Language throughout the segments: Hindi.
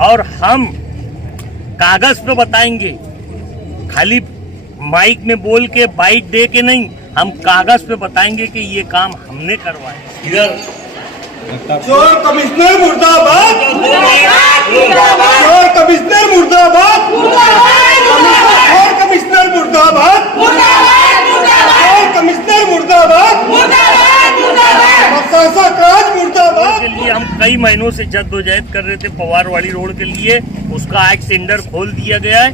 और हम कागज पे बताएंगे, खाली माइक में बोल के बाइट दे के नहीं, हम कागज पे बताएंगे कि ये काम हमने करवाया। इधर चोर कमिश्नर मुर्दाबाद, चोर कमिश्नर मुर्दाबाद, चोर कमिश्नर मुर्दाबाद, चोर कमिश्नर मुर्दाबाद, प्रशासक राज मुर्दाबाद। के लिए हम कई महीनों से जद्दोजहद कर रहे थे पवारवाड़ी रोड के लिए, उसका आज टेंडर खोल दिया गया है।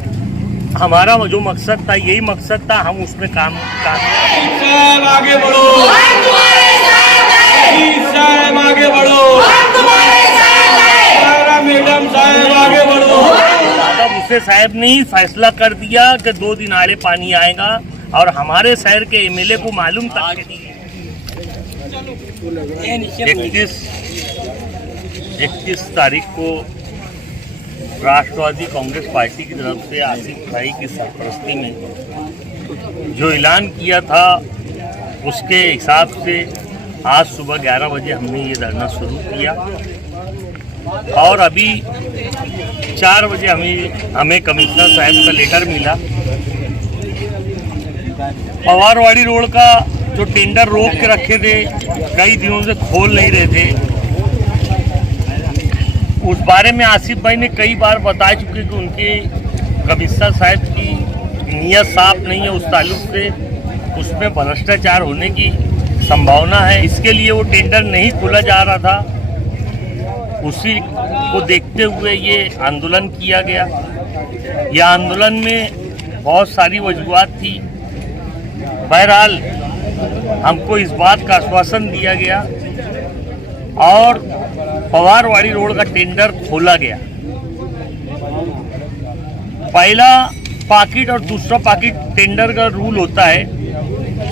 हमारा जो मकसद था, यही मकसद था, हम उसमें काम आगे बढ़ो, साहब आगे बढ़ो, मैडम साहब आगे बढ़ो। दादा भूसे साहब ने ही फैसला कर दिया कि 2 दिन आड़े पानी आएगा और हमारे शहर के एमएलए को मालूम था। 31 तारीख को राष्ट्रवादी कांग्रेस पार्टी की तरफ से आसिफ भाई की सरपरस्ती में जो ऐलान किया था, उसके हिसाब से आज सुबह 11 बजे हमने ये धरना शुरू किया और अभी 4 बजे हमें कमिश्नर साहब का लेटर मिला। पवारवाड़ी रोड का जो टेंडर रोक के रखे थे, कई दिनों से खोल नहीं रहे थे, उस बारे में आसिफ भाई ने कई बार बता चुके कि उनके कमिश्नर साहब की नीयत साफ नहीं है, उस ताल्लुक से उसमें भ्रष्टाचार होने की संभावना है, इसके लिए वो टेंडर नहीं खोला जा रहा था। उसी को देखते हुए ये आंदोलन किया गया। यह आंदोलन में बहुत सारी वजूहात थी। बहरहाल हमको इस बात का आश्वासन दिया गया और पवारवाड़ी रोड का टेंडर खोला गया। पहला पाकिट और दूसरा पाकिट टेंडर का रूल होता है,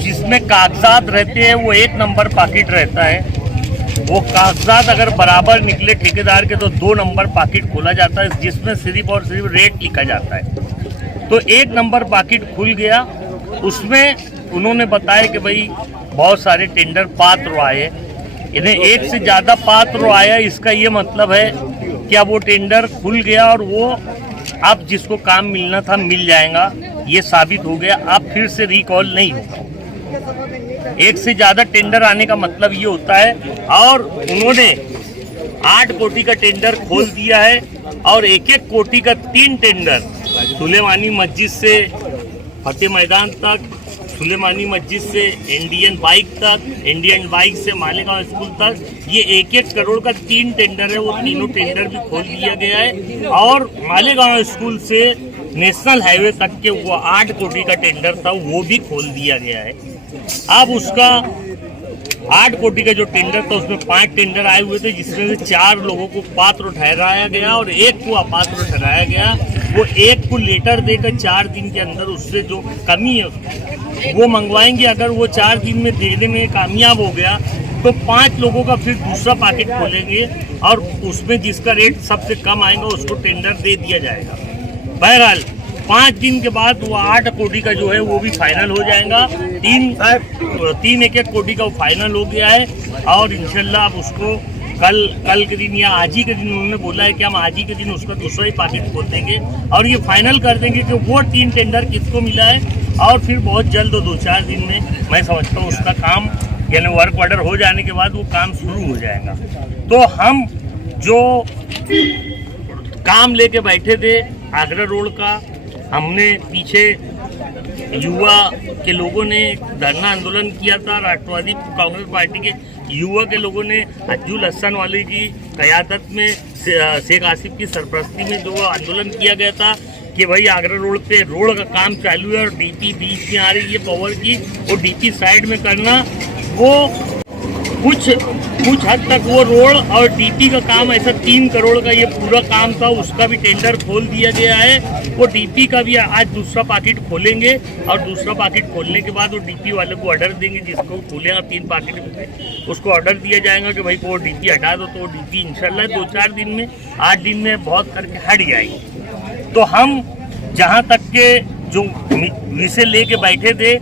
जिसमें कागजात रहते हैं वो 1 नंबर पाकिट रहता है। वो कागजात अगर बराबर निकले ठेकेदार के तो 2 नंबर पाकिट खोला जाता है, जिसमें सिर्फ और सिर्फ रेट लिखा जाता है। तो 1 नंबर पाकिट खुल गया। उसमें उन्होंने बताया कि भाई बहुत सारे टेंडर पात्र आए, इन्हें 1 से ज़्यादा पात्र आया। इसका ये मतलब है कि अब वो टेंडर खुल गया और वो अब जिसको काम मिलना था मिल जाएगा, ये साबित हो गया। अब फिर से रिकॉल नहीं होगा। 1 से ज़्यादा टेंडर आने का मतलब ये होता है। और उन्होंने 8 कोटी का टेंडर खोल दिया है और 1-1 कोटी का 3 टेंडर सुलेमानी मस्जिद से फतेह मैदान तक, सुलेमानी मस्जिद से इंडियन बाइक तक, इंडियन बाइक से मालेगांव स्कूल तक, ये 1-1 करोड़ का 3 टेंडर है। वो तीनों टेंडर भी खोल दिया गया है। और मालेगांव स्कूल से नेशनल हाईवे तक के वो 8 कोटी का टेंडर था, वो भी खोल दिया गया है। अब उसका 8 कोटी का जो टेंडर था, उसमें 5 टेंडर आए हुए थे, जिसमें से 4 लोगों को पात्र ठहराया गया और 1 को अपात्र ठहराया गया। वो 1 को लेटर देकर 4 दिन के अंदर उससे जो कमी है वो मंगवाएंगे। अगर वो 4 दिन में देने में कामयाब हो गया तो 5 लोगों का फिर दूसरा पैकेट खोलेंगे और उसमें जिसका रेट सबसे कम आएगा उसको टेंडर दे दिया जाएगा। बहरहाल 5 दिन के बाद वो 8 कोटी का जो है वो भी फाइनल हो जाएगा। 3 1-1 कोटी का वो फाइनल हो गया है और इंशाल्लाह अब उसको कल के दिन या आज ही के दिन उन्होंने बोला है कि हम आज ही के दिन उसका दूसरा ही पैकेट खोल देंगे और ये फाइनल कर देंगे कि वो 3 टेंडर किसको मिला है। और फिर बहुत जल्द 2-4 दिन में मैं समझता हूँ उसका काम, यानी वर्क ऑर्डर हो जाने के बाद वो काम शुरू हो जाएगा। तो हम जो काम लेके बैठे थे आगरा रोड का, हमने पीछे युवा के लोगों ने धरना आंदोलन किया था। राष्ट्रवादी कांग्रेस पार्टी के युवा के लोगों ने अज्जुल हसन वाले की क़यादत में शेख आसिफ की सरपरस्ती में जो आंदोलन किया गया था कि भाई आगरा रोड पे रोड का काम चालू है और डीपी बीच में आ रही है पावर की, वो डीपी साइड में करना। वो कुछ हद तक वो रोड और डीपी का काम ऐसा 3 करोड़ का ये पूरा काम था, उसका भी टेंडर खोल दिया गया है। वो डीपी का भी आज दूसरा पैकेट खोलेंगे और दूसरा पैकेट खोलने के बाद वो डीपी वाले को ऑर्डर देंगे, जिसको खोलेगा 3 पैकेट में उसको ऑर्डर दिया जाएगा कि भाई वो डीपी हटा दो। तो वो डीपी इंशाल्लाह 2-4 दिन में 8 दिन में बहुत करके हट जाएगी। तो हम जहाँ तक के जो विषय लेके बैठे थे,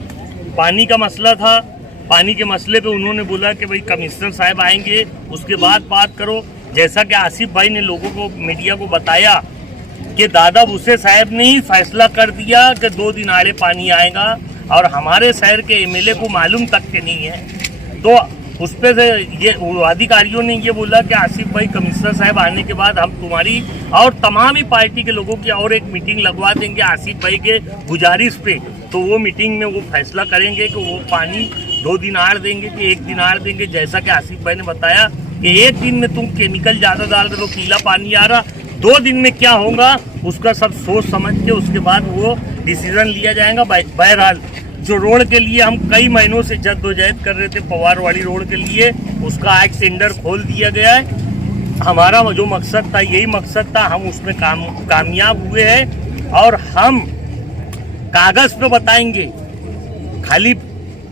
पानी का मसला था, पानी के मसले पे उन्होंने बोला कि भाई कमिश्नर साहब आएंगे उसके बाद बात करो। जैसा कि आसिफ भाई ने लोगों को, मीडिया को बताया कि दादा भूसे साहब ने ही फैसला कर दिया कि 2 दिन आड़े पानी आएगा, और हमारे शहर के एमएलए को मालूम तक के नहीं है। तो उस पर से ये अधिकारियों ने ये बोला कि आसिफ भाई कमिश्नर साहब आने के बाद हम तुम्हारी और तमाम ही पार्टी के लोगों की और एक मीटिंग लगवा देंगे आसिफ भाई के गुजारिश पे। तो वो मीटिंग में वो फैसला करेंगे कि वो पानी 2 दिन आड़ देंगे कि 1 दिन आड़ देंगे। जैसा कि आसिफ भाई ने बताया कि 1 दिन में तुम केमिकल ज़्यादा डाल रहे हो, पीला पानी आ रहा, 2 दिन में क्या होगा उसका सब सोच समझ के उसके बाद वो डिसीजन लिया जाएगा। बहरहाल जो रोड के लिए हम कई महीनों से जद्दोजहद कर रहे थे, पवारवाड़ी रोड के लिए, उसका आज टेंडर खोल दिया गया है। हमारा जो मकसद था, यही मकसद था, हम उसमें कामयाब हुए हैं। और हम कागज पे बताएंगे, खाली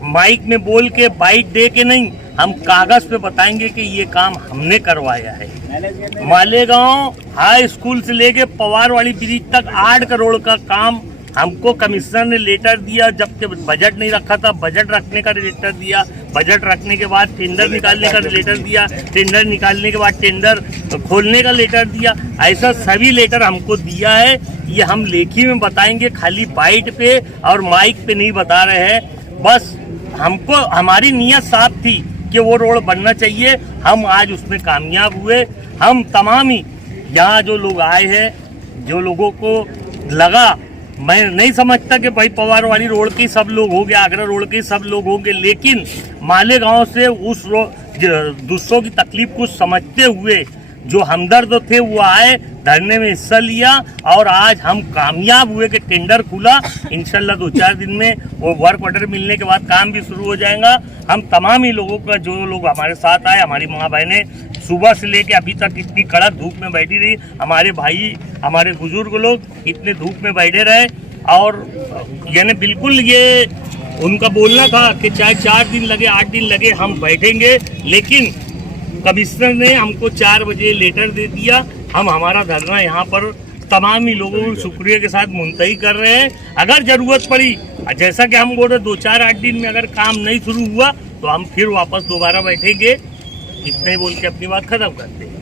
माइक में बोल के बाइट दे के नहीं, हम कागज पे बताएंगे कि ये काम हमने करवाया है। मालेगांव हाई स्कूल से लेके पवारवाड़ी ब्रिज तक 8 करोड़ का काम हमको कमिश्नर ने लेटर दिया। जब बजट नहीं रखा था, बजट रखने का लेटर दिया, बजट रखने के बाद टेंडर निकालने का लेटर दिया, टेंडर निकालने के बाद टेंडर खोलने का लेटर दिया। ऐसा सभी लेटर हमको दिया है। ये हम लेखी में बताएंगे, खाली बाइट पे और माइक पे नहीं बता रहे हैं। बस हमको, हमारी नीयत साफ थी कि वो रोड बनना चाहिए, हम आज उसमें कामयाब हुए। हम तमाम ही यहाँ जो लोग आए हैं, जो लोगों को लगा, मैं नहीं समझता कि भाई पवारवाड़ी रोड के सब लोग होंगे, आगरा रोड के सब लोग होंगे, लेकिन मालेगांव से उस दूसरों की तकलीफ को समझते हुए जो हमदर्द थे वो आए, धरने में हिस्सा लिया, और आज हम कामयाब हुए कि टेंडर खुला। इंशाल्लाह 2-4 दिन में वो वर्क ऑर्डर मिलने के बाद काम भी शुरू हो जाएगा। हम तमाम ही लोगों का, जो लोग हमारे साथ आए, हमारी माँ बहनें सुबह से लेके अभी तक इतनी कड़क धूप में बैठी रही, हमारे भाई, हमारे बुजुर्ग लोग इतने धूप में बैठे रहे, और यानी बिल्कुल ये उनका बोलना था कि चाहे 4 दिन लगे, 8 दिन लगे, हम बैठेंगे। लेकिन कमिश्नर ने हमको 4 बजे लेटर दे दिया। हम हमारा धरना यहाँ पर तमाम ही लोगों को शुक्रिया के साथ मुंतही कर रहे हैं। अगर ज़रूरत पड़ी, जैसा कि हम बोल रहे 2-4-8 दिन में अगर काम नहीं शुरू हुआ तो हम फिर वापस दोबारा बैठेंगे। इतने बोल के अपनी बात खत्म करते हैं।